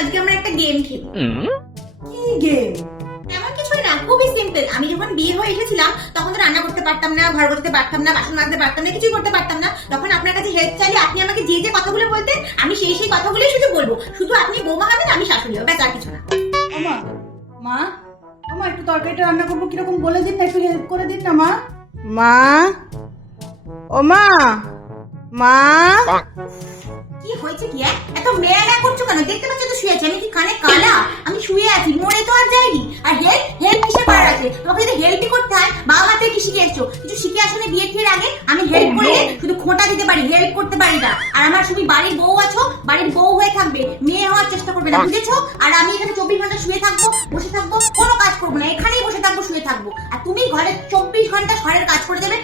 আজকে আমরা একটা গেম খেলবো। কি গেম? এমন কিছুই না, খুবই সিম্পল। আমি যখন বিয়ে হয়ে এসেছিলাম তখন তো রান্না করতে পারতাম না, ঘর করতে পারতাম না, বাসন মাজতে পারতাম না, কিছুই করতে পারতাম না। তখন আপনার কাছে হেল্প চাইলে আপনি আমাকে যে যে কথাগুলো বলতেন আমি সেই সেই কথাগুলোই শুধু বলবো। শুধু আপনি বৌমা হবেন, আমি শাশুড়ি হবো, ব্যাস আর কিছু না। ওমা, মা, ওমা একটু তরকারিটা রান্না করবো কিরকম বলে দিন না, একটু হেল্প করে দিন না মা। মা, ও মা, মা, কি হয়েছে কি? এত মেয়েরা করছো কেন? দেখতে পাচ্ছ তো শুয়ে আছি। আমি কি কানে কালা? আমি শুয়ে আছি, মরে তো আর যাইনি। আর হেল্প হেল্প কিসে করার আছে? তোমাকে যদি হেল্পই করতে হয়, বাবা মা থেকে কি শিখে এসছো? কিছু শিখে আসলে বিয়ে ঠিক আগে আমি হেল্প করলে শুধু খোঁটা দিতে পারি, হেল্প করতে পারি না। আর আমার তুমি বাড়ির বউ আছো, বাড়ির বউ হয়ে থাকবে, মেয়ে হওয়ার চেষ্টা করবে না, বুঝেছো? আর আমি এখানে 24 ঘন্টা শুয়ে থাকবো, বসে থাকবো, কোনো কাজ করবো না, এখানেই বসে থাকবো, শুয়ে থাকবো। আর তুমি ঘরে 24 ঘন্টা ঘরের কাজ করে দেবে,